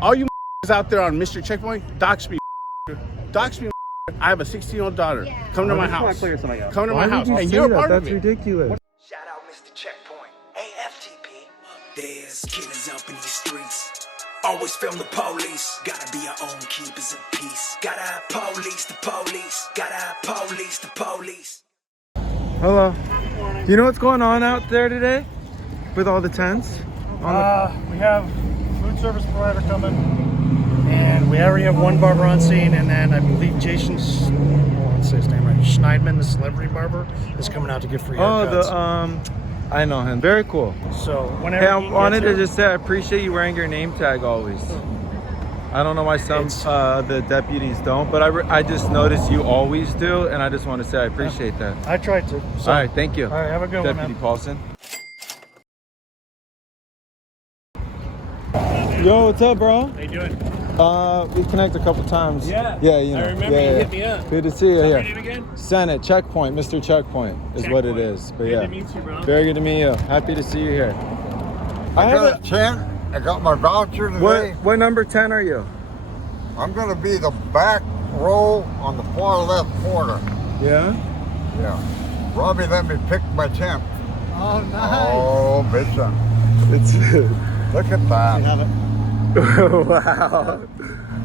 All you out there on Mrcheckpoint, dox me. Dox me. I have a 16-year-old daughter. Come to my house. Come to my house. And you're a part of it. That's ridiculous. Shout out Mr. Checkpoint. AFTP. There's killers up in these streets. Always film the police. Gotta be our own keepers of peace. Gotta have police the police. Gotta have police the police. Hello. Do you know what's going on out there today with all the tents? We have food service provider coming, and we already have one barber on scene, and then I believe Jason's, I want to say his name right, Schneidman, the celebrity barber, is coming out to give free haircuts. I know him. Very cool. So whenever Hey, I wanted to just say I appreciate you wearing your name tag always. I don't know why some the deputies don't, but I just noticed you always do, and I just want to say I appreciate that. I tried to. So. All right, thank you. All right, have a good Deputy one, man. Paulson. Yo, what's up, bro? How you doing? We connected a couple times. Yeah. Yeah, you know. I remember you hit me up. Good to see you What's here. your name again? Senate Checkpoint, Mr. Checkpoint is what it is. But Good yeah. to meet you, bro. Very good to meet you. Happy to see you here. I got a tent. I got my voucher today. What number 10 are you? I'm gonna be the back row on the far left corner. Yeah? Yeah. Robbie let me pick my tent. Oh, nice. Oh, bitch. It's Look at that. wow.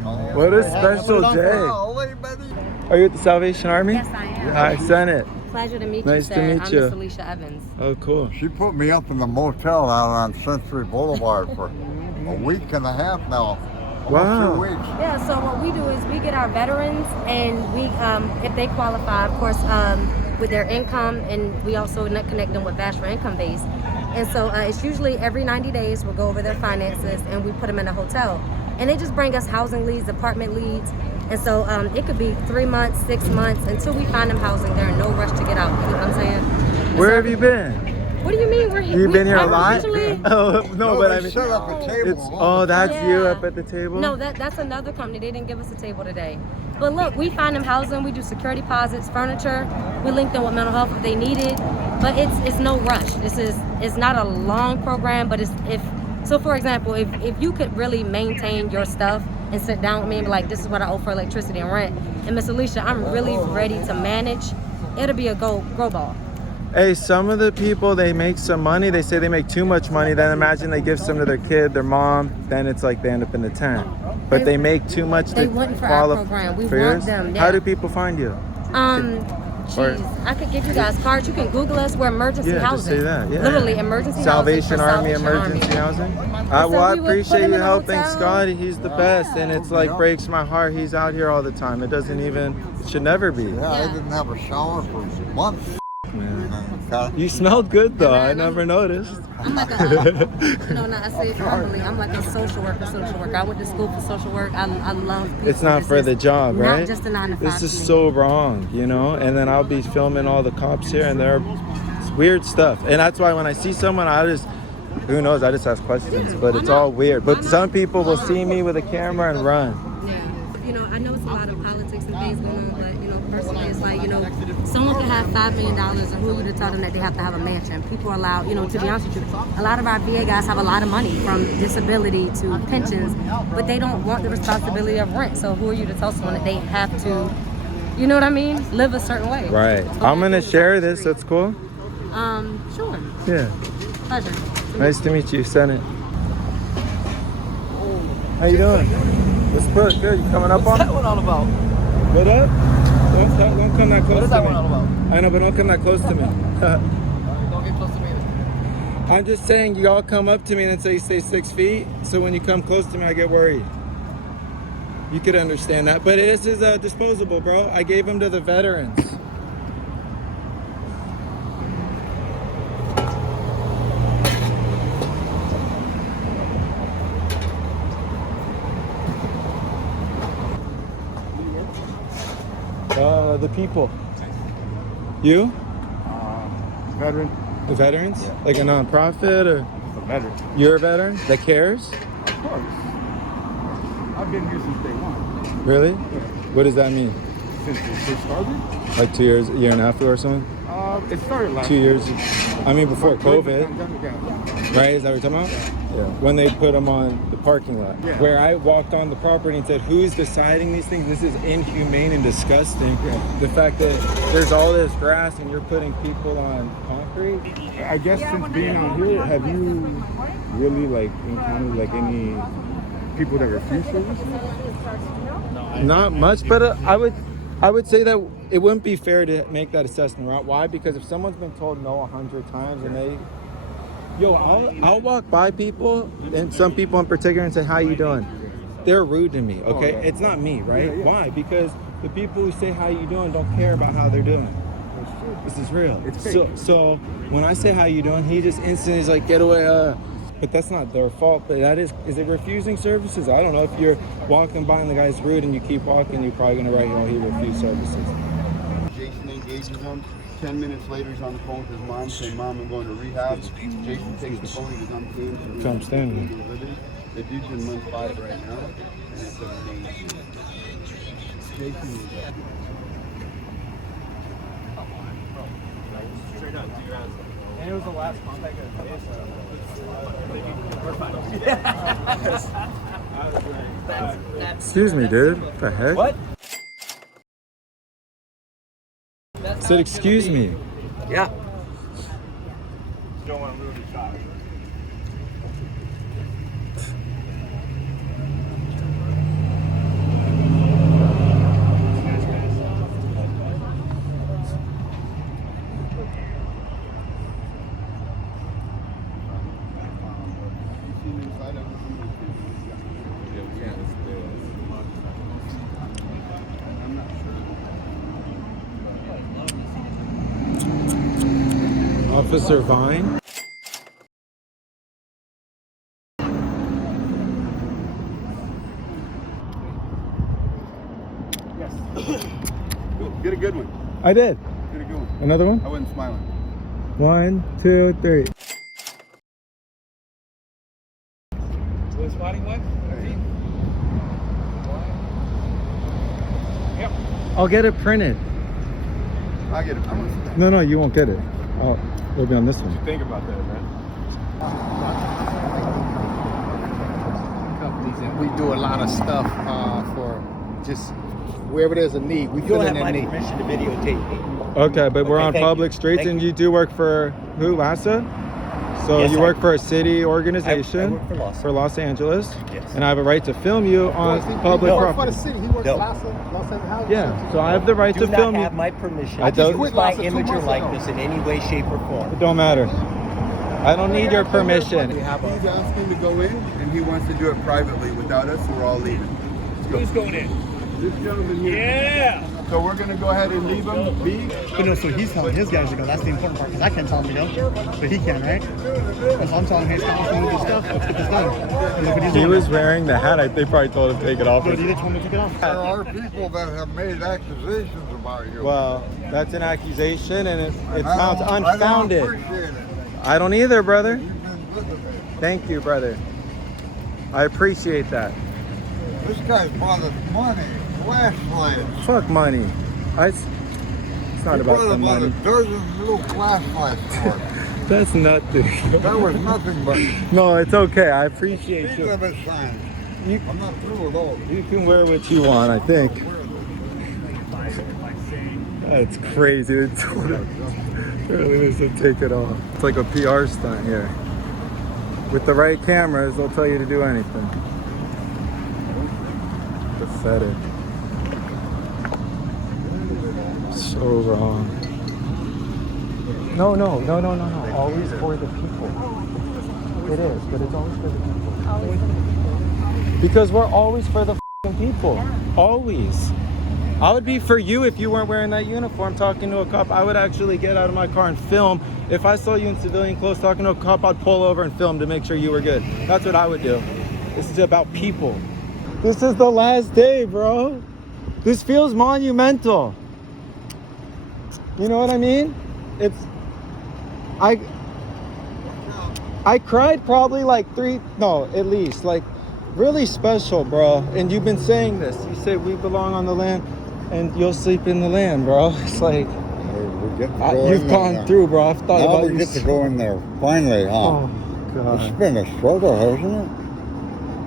Oh, What a special day. Golly, buddy. Are you at the Salvation Army? Yes, I am. Hi, Senate. Pleasure to meet Nice you, to sir. meet I'm you. Miss Alicia Evans. Oh, cool. She put me up in the motel out on Century Boulevard for a week and a half now. Wow. 2 weeks. Yeah, so what we do is we get our veterans, and we, if they qualify, of course, with their income, and we also connect them with bachelor income base. And so it's usually every 90 days we'll go over their finances, and we put them in a hotel. And they just bring us housing leads, apartment leads. And so it could be 3 months, 6 months, until we find them housing. They're in no rush to get out, you know what I'm saying? And Where so, have you been? What do you mean we're here? You've been here a lot? Originally, Oh, no, but I they mean, set up a table. oh, that's you Yeah. up at the table? No, that's another company. They didn't give us a table today. But look, we find them housing. We do security deposits, furniture. We link them with mental health if they need it. But it's no rush. It's not a long program, but so for example, if you could really maintain your stuff and sit down with me and be like, this is what I owe for electricity and rent, and Miss Alicia, I'm really ready to manage, it'll be a grow ball. Hey, some of the people, they make some money. They say they make too much money. Then imagine they give some to their kid, their mom. Then it's like they end up in the tent. But they make too much They to wouldn't for our qualify program. We for want yours? them, How yeah. do people find you? Jeez, I could give you guys cards. You can Google us. We're emergency Yeah, housing. just say that. Yeah. Literally emergency Salvation housing. Army, for Salvation emergency Army. housing. So Well, I we would put appreciate him you in a helping hotel. Scotty. He's the best, and it's like breaks my heart. He's out here all the time. It doesn't even, it should never be. Yeah, I didn't have a shower for months. Man. You smelled good though. I never noticed. I'm like a, I say it formally. I'm like a social worker. I went to school for social work. I love people. It's not for the job, right? Not just a 9 to 5. This is so wrong, you know? And then I'll be filming all the cops here, and they're weird stuff. And that's why when I see someone, who knows, I just ask questions, but it's all weird. But some people will see me with a camera and run. Yeah. I know it's a lot of politics and things going on, but, personally, it's like, someone could have $5 million, and who are you to tell them that they have to have a mansion? People are allowed, to be honest with you, a lot of our VA guys have a lot of money, from disability to pensions, but they don't want the responsibility of rent. So who are you to tell someone that they have to, you know what I mean, live a certain way? Right. I'm going to share this. That's cool. Sure. Yeah. Pleasure. Nice to meet you, Senate. How you doing? What's good? Good. You coming up on? What's that one all about? What up? Don't come that close to me. What is that one all about? I know, but don't come that close to me. Don't get close to me either. I'm just saying, you all come up to me and then say stay 6 feet. So when you come close to me, I get worried. You could understand that. But this is disposable, bro. I gave them to the veterans. The people. You? Veteran. The veterans? Yeah. Like a non-profit or? A veteran. You're a veteran that cares? Of course. I've been here since day one. Really? What does that mean? Since it started? Like 2 years, a year and a half ago or something? It started last 2 years. I mean, before COVID, Yeah. right? Is that what you're talking about? Yeah. When they put them on the parking lot, Yeah. where I walked on the property and said, "Who's deciding these things? This is inhumane and disgusting." Yeah. The fact that there's all this grass and you're putting people on concrete. I guess since being out here, have you really like encountered like any people that refuse service? Not much, but I would say that it wouldn't be fair to make that assessment, right? Why? Because if someone's been told no 100 times and I'll walk by people and some people in particular and say, "How you doing?" They're rude to me, okay? It's not me, right? Yeah. Why? Because the people who say "How you doing" don't care about how they're doing. This is real. It's fake. So when I say "How you doing," he just instantly is like, "Get away." But that's not their fault. But that is it refusing services? I don't know. If you're walking by and the guy's rude and you keep walking, you're probably gonna write, he refused services. Jason engages him. 10 minutes later, he's on the phone with his mom saying, "Mom, I'm going to rehab." Jason takes the phone, he's on teams. Come standing. The dude's in month 5 right now, and it's amazing. Jason And it was the last contact of the day, so Excuse me, dude. What the heck? What? Said, "Excuse me." Yeah. Don't want to ruin the shot. Officer Vine. Get a good one. I did. Get a good one. Another one? I wasn't smiling. 1, 2, 3. I'll get it printed. I get it. No, you won't get it. It'll be on this one. Think about that, man. Companies, and we do a lot of stuff for just wherever there's a need. We You fill don't in have that my need. permission to videotape me. Okay, but we're Okay, on thank public you. streets, Thank and you. you do work for who? LAHSA? So Yes, you I work do. for a city organization I work for LAHSA. for Los Angeles, Yes. and I have a right to film you on public No. He works for the property. city. He works No. for Los Angeles. Yeah, so I have the right Do to not film you. have my permission I to don't- use my LAHSA 2 image or months ago. likeness in any way, shape, or form. It don't matter. I don't need your permission. He's asking to go in, and he wants to do it privately without us. We're all leaving. Who's going in? This gentleman here. Yeah. So we're gonna go ahead and leave him be. But no, so he's telling his guys to go. That's the important part, because I can't tell him to go, but he can, right? Because I'm telling him, hey, stop with this stuff. Let's get this done. And look what he's He doing. was wearing the hat. They probably told him to take it off. But he told me to take it off. There are people that have made accusations about you. Well, that's an accusation, and it And sounds I don't unfounded. appreciate it. I don't either, brother. You've been good to me. Thank you, brother. I appreciate that. This guy's brought us money, flashlights. Fuck money. It's not He about brought the about money. a dozen little flashlights for us. That's nothing. That was nothing but No, it's okay. I appreciate speed you. limit signs. You I'm not through with all. you can wear what you want, I think. That's crazy. They really needs to take it off. It's like a PR stunt here. With the right cameras, they'll tell you to do anything. Pathetic. So wrong. No. Always for the people. It is, but it's always for the people. Because we're always for the f***ing people. Always. I would be for you if you weren't wearing that uniform talking to a cop. I would actually get out of my car and film. If I saw you in civilian clothes talking to a cop, I'd pull over and film to make sure you were good. That's what I would do. This is about people. This is the last day, bro. This feels monumental. You know what I mean? I cried probably like at least like really special, bro. And you've been saying this. You say we belong on the land and you'll sleep in the land, bro. It's like, We're get to go You've in gone there. through, bro. I've thought Now about we you. get to go in there finally, huh? Oh, It's God. been a struggle, hasn't it?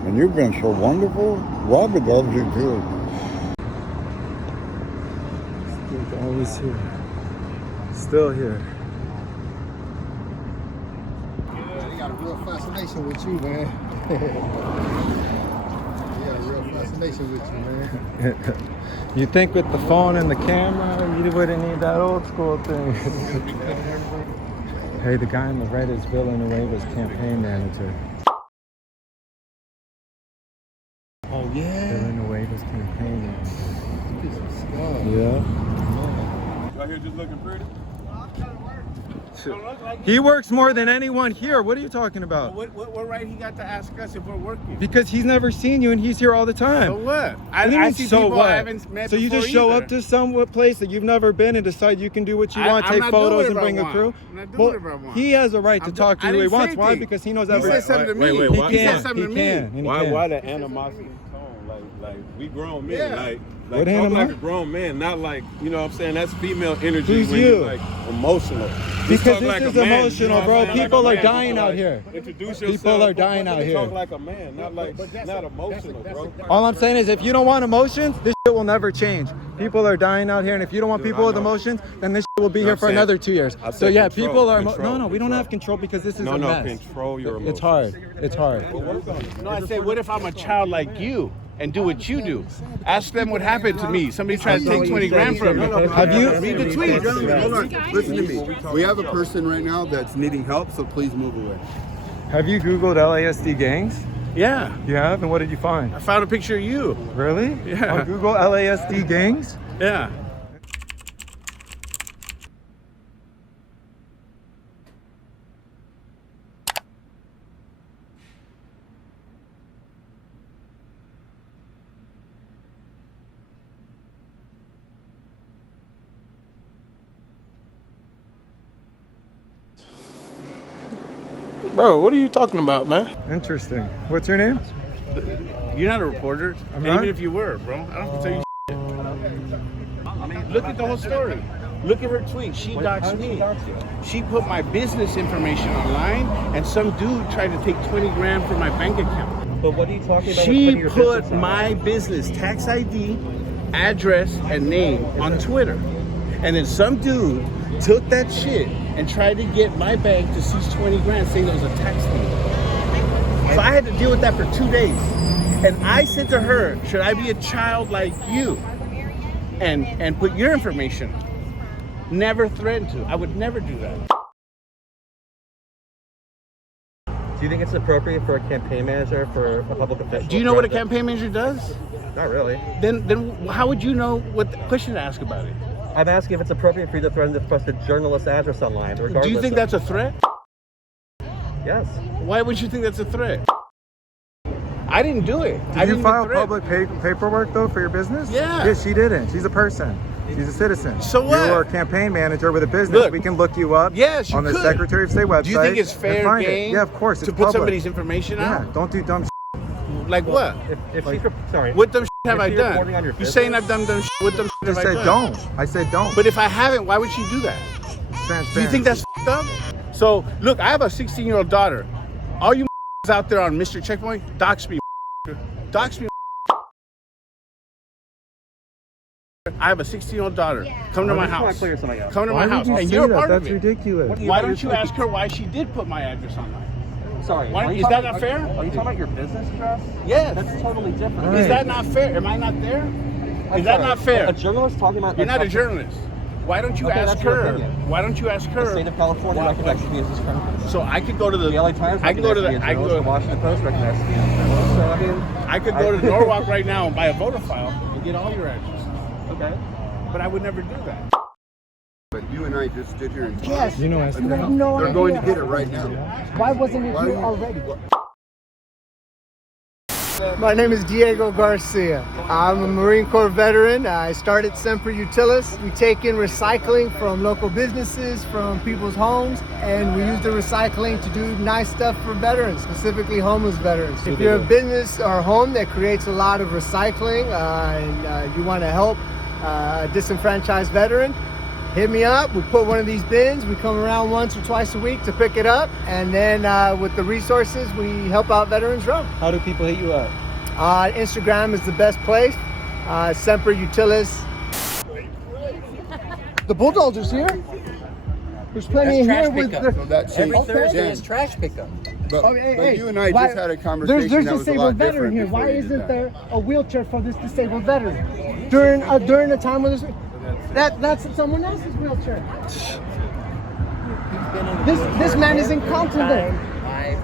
And you've been so wonderful. Robbie loves you too. He's always here. Still here. They got a real fascination with you, man. They got a real fascination with you, man. You think with the phone and the camera, you wouldn't need that old school thing. Hey, the guy in the red is Villanueva's campaign manager. Oh, yeah? Villanueva's campaign manager. Get some stuff. Yeah. Out here just looking pretty. He works more than anyone here. What are you talking about? What right he got to ask us if we're working? Because he's never seen you and he's here all the time. So what? I see so people what? I haven't met So you just before show either. up to some place that you've never been and decide you can do what you want, I'm take not photos doing and it bring if I a crew? want. I'm not doing it if I want. He has a right to talk to I you who he didn't say wants. Why? anything. Because he knows He everything. said something to me. Wait, He why- He can. said something He to me. can. and he can. Why the animosity tone? Like we grown men. Yeah. Like What talk like animosity? a grown man, not like, you know what I'm saying? That's female energy Who's when you? you're like emotional. Just Because talk this like a is man, you emotional, know what bro. I'm saying? People Like are a man, dying just out like, here. Introduce People yourself. are dying out Talk here. like a man, not like not emotional, bro. All I'm saying is if you don't want emotions, this shit will never change. People are dying out here, and if you don't want people with emotions, then this shit will be No, here I'm for saying- another 2 years. I So said yeah, control, people are... control, No, we don't control. have control because this is No, a no, mess. control your emotions. It's hard. It's hard. No, I said, what if I'm a child like you and do what you do? Ask them what happened to me. Somebody tried to take 20 grand from me. Have you... Read the tweet. Gentlemen, hold on. Listen to me. We have a person right now that's needing help, so please move away. Have you Googled LASD gangs? Yeah. You have? And what did you find? I found a picture of you. Really? Yeah. On Google LASD gangs? Yeah. Bro, what are you talking about, man? Interesting. What's your name? You're not a reporter. I'm And not? even if you were, bro, I don't have to tell you shit. Look at the whole story. Look at her tweet. She doxed me. She put my business information online, and some dude tried to take 20 grand from my bank account. But what are you talking about? She put my business, tax ID, address, and name on Twitter. And then some dude took that shit and tried to get my bank to seize 20 grand, saying it was a tax lien. So I had to deal with that for 2 days. And I said to her, should I be a child like you and put your information? Never threatened to. I would never do that. Do you think it's appropriate for a campaign manager, for a public official? Do you know what a campaign manager does? Not really. Then how would you know what the question to ask about it? I'm asking if it's appropriate for you to threaten to post a journalist's address online, regardless. Do you think that's a threat? Yes. Why would you think that's a threat? I didn't do it. I Did you didn't file get public paperwork though for your business? Yeah. Yes, she didn't. She's a person. She's a citizen. So what? You're a campaign manager with a business. Look. We can look you up. Yes, you on the could. Secretary of State website. Do you think it's and fair find it. game? Yeah, of course. To It's put public. somebody's information Yeah. out? Don't do dumb. Like what? If she's sorry. What dumb have If I you're reporting on done? your You saying business- I've done dumb shit? What dumb I have I said done? don't. I said don't. But if I haven't, why would she do that? Transparent. Do you think that's up? So look, I have a 16-year-old daughter. All you out there on Mrcheckpoint, dox me. Dox me. I have a 16-year-old daughter. Come to my house. Come to Why my house. would you And say you're a that? part That's of it. ridiculous. Why don't you ask her why she did put my address online? Sorry. Why- are you is talking- that not fair? Are you talking about your business address? Yes. That's totally different. Right. Is that not fair? Am I not there? I'm Is that sorry, not fair? A journalist talking about... You're not a journalist. Why don't you Okay, ask that's your her? opinion. Why don't you ask The her? state of California Why- recognizes me as a journalist. So I could go to the. The LA Times I can go to the. recognizes me I as a can journalist. The go. Washington Post recognizes me as a journalist. So, I mean... I could go to Norwalk right now and buy a voter file and get all your addresses. Okay. But I would never do that. But you and I just stood here and talked. Yes. You know, You have no They're idea. going to get it right now. Why wasn't it Why here you- already? My name is Diego Garcia. I'm a Marine Corps veteran. I started Semper Utilis. We take in recycling from local businesses, from people's homes, and we use the recycling to do nice stuff for veterans, specifically homeless veterans. If you're a business or home that creates a lot of recycling and you want to help a disenfranchised veteran, hit me up. We put one of these bins. We come around once or twice a week to pick it up. And then with the resources, we help out Veterans Row. How do people hit you up? Instagram is the best place. Semper Utilis. The bulldozer's here. There's plenty in here with the, So that's Every Thursday Dan, is trash pickup. But, hey, you and I why- just had a conversation There's that was a disabled lot veteran different here. before Why you did isn't that. there a wheelchair for this disabled veteran during the time when there's that's someone else's wheelchair? This man is incontinent.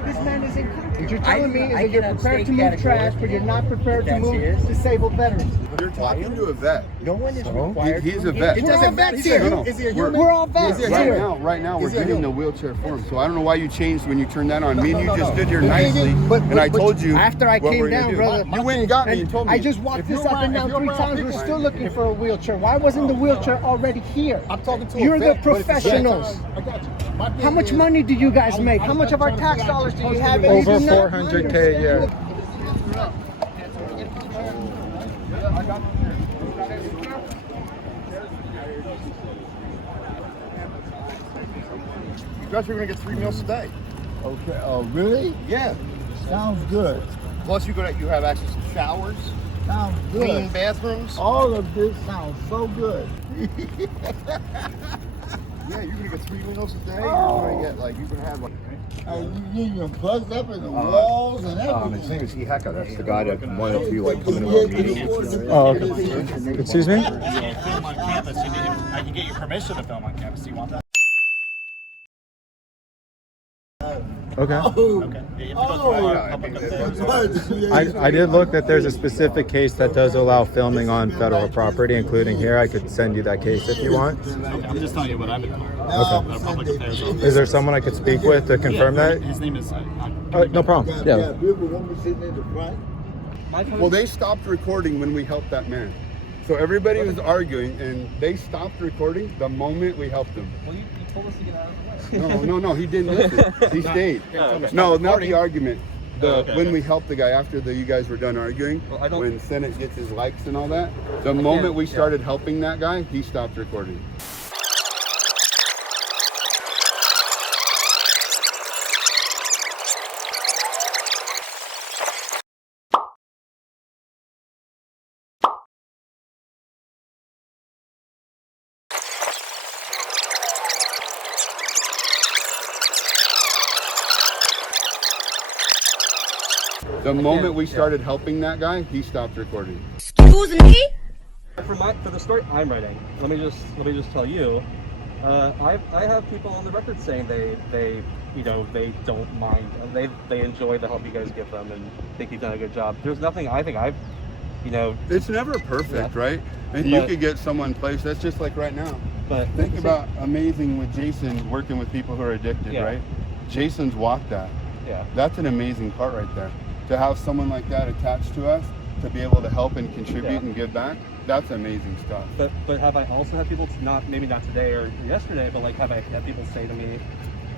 This man is incontinent. What you're telling me is that you're prepared to move trash, but you're not prepared to move disabled veterans. You're talking to a vet. No one is required. He's a vet. We're all vets here. No, We're all vets here. Right now, we're getting the wheelchair for him. So I don't know why you changed when you turned that on. Me and you just stood here nicely, and I told you after I what came we're gonna down, do. brother. You went and got me and told me. I just walked this up and down 3 times. We're still looking for a wheelchair. Why wasn't the wheelchair already here? I'm talking to You're a the vet, but it's a vet. professionals. I got you. My thing How much is- money do you guys make? How much of our tax dollars do you have? And you Over do not- 400K a year. You guys are gonna get 3 meals a day. Okay. Oh, really? Yeah. Sounds good. Plus you have access to showers, Sounds clean good. bathrooms. All of this sounds so good. Yeah, you're gonna get 3 meals a day. You're gonna get you can have You even plugged up in the walls and everything. his name is Eheka. That's the guy that wanted to come into our meeting. Oh, okay. Excuse me? Film on campus. I can get your permission to film on campus. Do you want that? Okay. Okay. Yeah, you have to go through public affairs. I did look that there's a specific case that does allow filming on federal property, including here. I could send you that case if you want. I'm just telling you what I've been told. Okay. Public affairs office. Is there someone I could speak with to confirm that? His name is. No problem. Yeah. Well, they stopped recording when we helped that man. So everybody was arguing, and they stopped recording the moment we helped them. Well, you told us to get out of the way. No, he didn't listen. He stayed. No, not the argument. When we helped the guy after you guys were done arguing, when Senate gets his likes and all that, the moment we started helping that guy, he stopped recording. The moment we started helping that guy, he stopped recording. Excuse me? For the story I'm writing, let me just tell you, I have people on the record saying they don't mind, they enjoy the help you guys give them and think you've done a good job. There's nothing I think I've, It's never perfect, right? And you could get someone placed. That's just like right now. But Think about amazing with Jason working with people who are addicted, Yeah. right? Jason's walked that. Yeah. That's an amazing part right there. To have someone like that attached to us, to be able to help and contribute and give back, that's amazing stuff. But have I also had people maybe not today or yesterday, but have I had people say to me,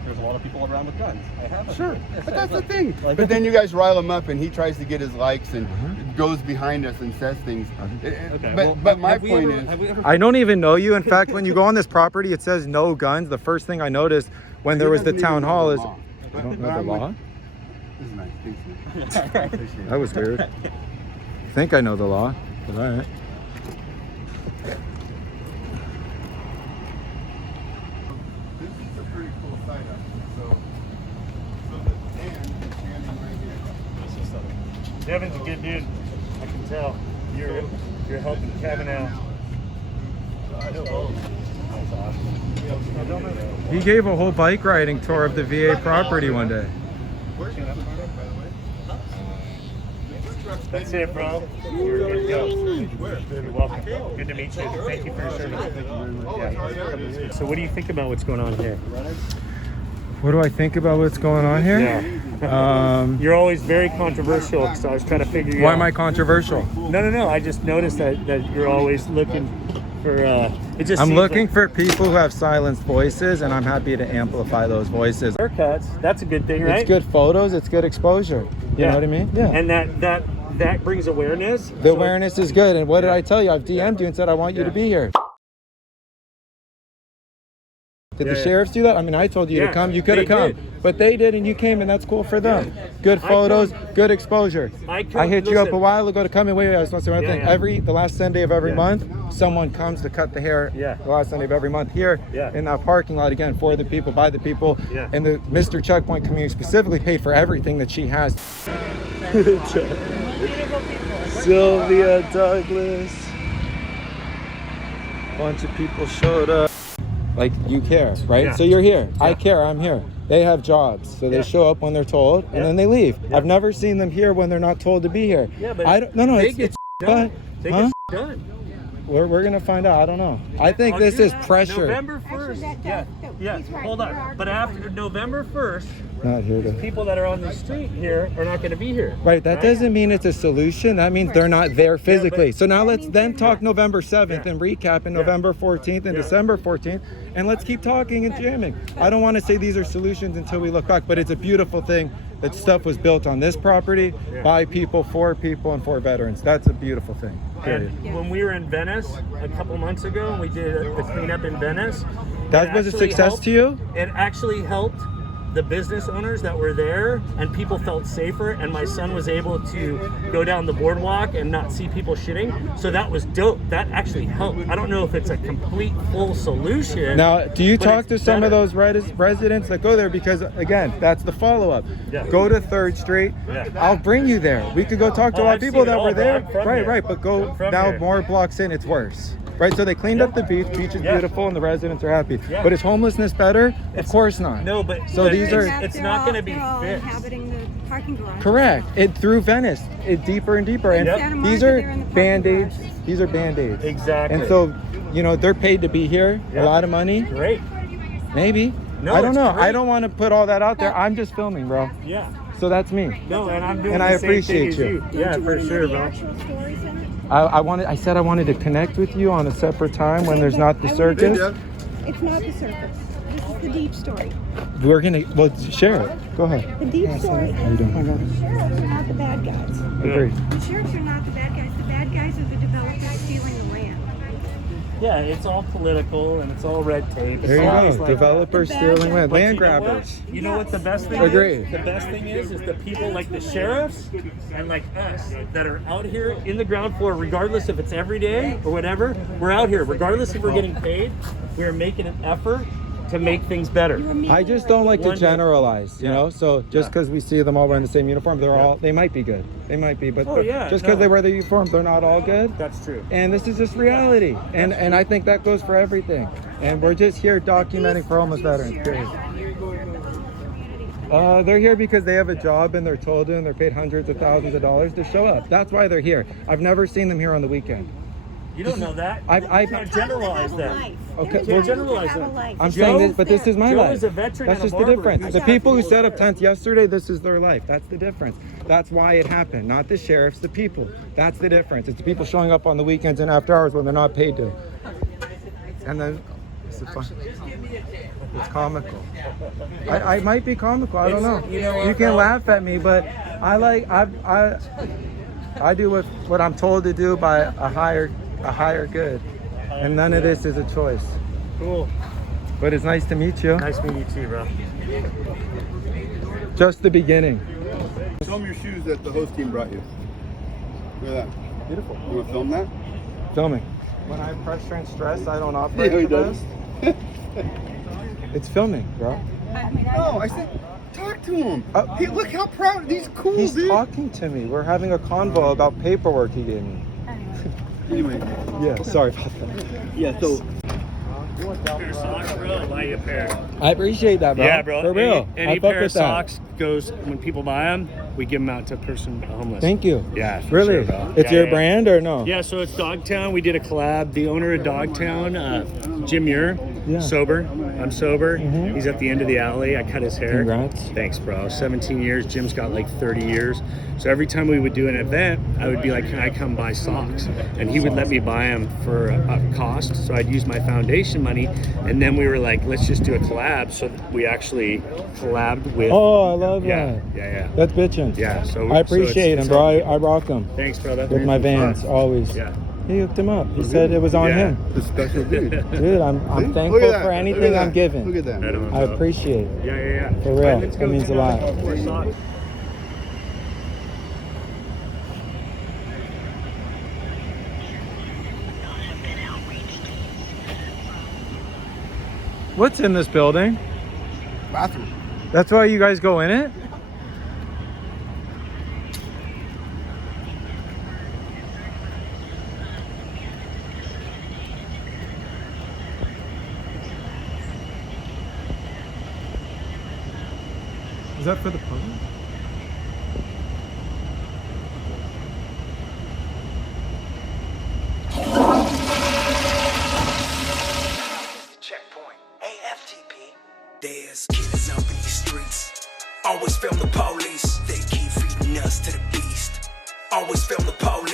there's a lot of people around with guns. I have. Sure, but that's the thing. But then you guys rile him up, and he tries to get his likes and goes behind us and says things. Okay. But my point is, I don't even know you. In fact, when you go on this property, it says no guns. The first thing I noticed when there was the town hall is, I don't know the law. This is nice. Thanks, man. Appreciate it. That was weird. I think I know the law, but all right. This is a pretty cool site up here. So the Dan is standing right here. Devin's a good dude. I can tell. You're helping Kevin out. He gave a whole bike riding tour of the VA property one day. That's it, bro. You're good to go. You're welcome. Good to meet you. Thank you for your service. Yeah. So what do you think about what's going on here? What do I think about what's going on here? Yeah. You're always very controversial, so I was trying to figure you out. Why am I controversial? No. I just noticed that you're always looking for. It just. I'm seems looking like for people who have silenced voices, and I'm happy to amplify those voices. haircuts. That's a good thing, right? It's good photos. It's good exposure. You know what I mean? Yeah. And that brings awareness. The awareness is good. And what did I tell you? I've DM'd you and said I want you to be here. Did the sheriffs do that? I mean, I told you to come. You could have come. But they did, and you came, and that's cool for them. Good photos, good exposure. I hit you up a while ago to come in. Wait, I just want to say one thing. The last Sunday of every month, someone comes to cut the hair. The last Sunday of every month here in that parking lot, again, for the people, by the people. And the Mrcheckpoint community specifically paid for everything that she has. Sylvia Douglas. Bunch of people showed up. Like, you care, right? So you're here. I care, I'm here. They have jobs, so they show up when they're told, and then they leave. I've never seen them here when they're not told to be here. But I don't. No, they it's get done. They get done. We're gonna find out. I don't know. I think this is pressure. November 1st. Hold on. But after November 1st, not here to. people that are on the street here are not going to be here. Right. That doesn't mean it's a solution. That means they're not there physically. So now let's then talk November 7th and recap in November 14th and December 14th, and let's keep talking and jamming. I don't want to say these are solutions until we look back, but it's a beautiful thing that stuff was built on this property by people, for people, and for veterans. That's a beautiful thing. And when we were in Venice a couple months ago, and we did the cleanup in Venice. That was a success to you? It actually helped the business owners that were there, and people felt safer, and my son was able to go down the boardwalk and not see people shitting. So that was dope. That actually helped. I don't know if it's a complete full solution. Now, do you talk to some of those residents that go there? Because again, that's the follow-up. Go to 3rd Street. I'll bring you there. We could go talk to a lot of people that were there. Right. But go now more blocks in, it's worse. Right, so they cleaned up the beach. Beach is beautiful, and the residents are happy. But is homelessness better? Of course not. No, but so these are. It's not going to be fixed. Inhabiting the parking garage. Correct. It through Venice, it deeper and deeper, and these are band-aids. These are band-aids. Exactly. And so, you know, they're paid to be here. A lot of money. Great. Maybe. No, I don't know. Great. I don't want to put all that out there. I'm just filming, bro. Yeah. So that's me. No, and I'm doing. And the I same appreciate thing as you. Yeah, for sure, bro. I said I wanted to connect with you on a separate time when there's not the circus. It's not the circus. This is the deep story. We're gonna share it. Go ahead. The deep story. How you doing? The sheriffs are not the bad guys. Agreed. The sheriffs are not the bad guys. The bad guys are the developers stealing the land. Yeah, it's all political and it's all red tape. There you go. Like developers stealing land. Land grabbers. You know what the best thing Agreed. is? The best thing is the people like the sheriffs and like us that are out here in the ground floor, regardless if it's every day or whatever, we're out here. Regardless if we're getting paid, we're making an effort to make things better. I just don't like to generalize, you know. So just because we see them all wearing the same uniform, they might be good. They might be, but just because they wear the uniform, they're not all good. That's true. And this is just reality, and I think that goes for everything. And we're just here documenting for homeless veterans. Period. They're here because they have a job and they're told to, and they're paid hundreds of thousands of dollars to show up. That's why they're here. I've never seen them here on the weekend. You don't know that. I can't generalize that. Okay, you can't generalize that. I'm saying this, but this is my life. Is a veteran. That's and just a the barber. difference. The people who set up tents yesterday, this is their life. That's the difference. That's why it happened. Not the sheriffs, the people. That's the difference. It's the people showing up on the weekends and after hours when they're not paid to. And then it's It's comical. I might be comical. I don't know. You can laugh at me, but I do what I'm told to do by a higher good, and none of this is a choice. Cool. But it's nice to meet you. Nice meeting you too, bro. Just the beginning. Show them your shoes that the host team brought you. Look at that. Beautiful. You want to film that? Filming. When I have pressure and stress, I don't operate the best. It's filming, bro. Oh, I said, talk to him. Hey, look how proud. He's cool, He's dude. talking to me. We're having a convo about paperwork he gave me. Anyway. Yeah, sorry about that. Yeah, so. Bro, buy you a pair. I appreciate that, bro. Yeah, bro. For real. Any I fuck pair of with that. socks goes when people buy them. We give them out to a person homeless. Thank you. Yeah, for really? sure, bro. It's your brand or no? Yeah, so it's Dogtown. We did a collab. The owner of Dogtown, Jim Muir, sober. I'm sober. He's at the end of the alley. I cut his hair. Congrats. Thanks, bro. 17 years. Jim's got like 30 years. So every time we would do an event, I would be like, can I come buy socks? And he would let me buy them for a cost. So I'd use my foundation money. And then we were like, let's just do a collab. So we actually collabed with. Oh, I love that. Yeah. That's bitchin'. Yeah. So I appreciate him, bro. I rock them. Thanks, brother. With my Vans, always. Yeah. He hooked him up. He said it was on him. The special dude. Dude, I'm thankful for anything I'm given. Look at that. I appreciate it. Yeah. For real. That means a lot. What's in this building? Bathroom. That's why you guys go in it? Is that for the public? Checkpoint, AFTP. There's killers up in these streets. Always film the police. They keep feeding us to the beast. Always film the police.